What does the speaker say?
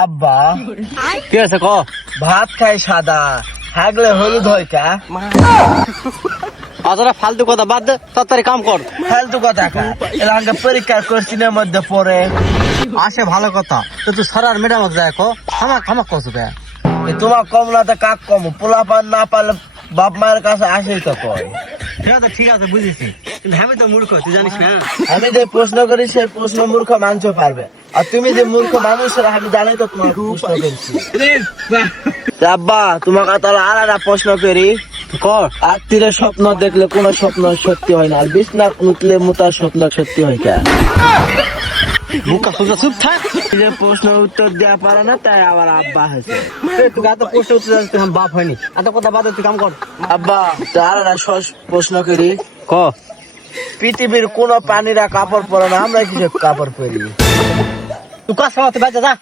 আব্বা কি আছে ক? ভাত খাই সাদা, হাগলে হলুদ হয় কা? অতটা ফালতু কথা বাদ দে, তাড়াতাড়ি কাম কর। ফালতু কথা কা? এলাকা পরীক্ষা কোশ্চিনের মধ্যে পড়ে। আসে ভালো কথা, তো তুই সরার ম্যাডাম যায় কো, খামাক খামাক কসু কে? তোমার কম না তো কাক কম, পোলা পান না পারলে বাপ মায়ের কাছে আসেই তো কয়। ঠিক আছে বুঝেছি, কিন্তু আমি তো মূর্খ, তুই জানিস না। আমি যে প্রশ্ন করি সেই প্রশ্ন মূর্খ মানুষ পারবে, আর তুমি যে মূর্খ মানুষের আমি জানি তো তোমার প্রশ্ন করছি। আব্বা তোমাকে তাহলে আর একটা প্রশ্ন করি, কর। আত্মীয় স্বপ্ন দেখলে কোন স্বপ্ন সত্যি হয় না, আর বিছনাথ মুতলে মুতার স্বপ্ন সত্যি হয় কে? বুকা সুজা চুপ থাক। যে প্রশ্ন উত্তর দেওয়া পারে না তাই আবার আব্বা হয়েছে। তুই এত প্রশ্ন উত্তর জানিস, তুই আমার বাপ হয়নি। এত কথা বাদ দে, তুই কাম কর। আব্বা আর একটা সহজ প্রশ্ন করি, ক। পৃথিবীর কোন প্রাণীরা কাপড় পরে না, আমরা কিছু কাপড় পরি? তুই কাজ খাওয়াতে বাজা যা।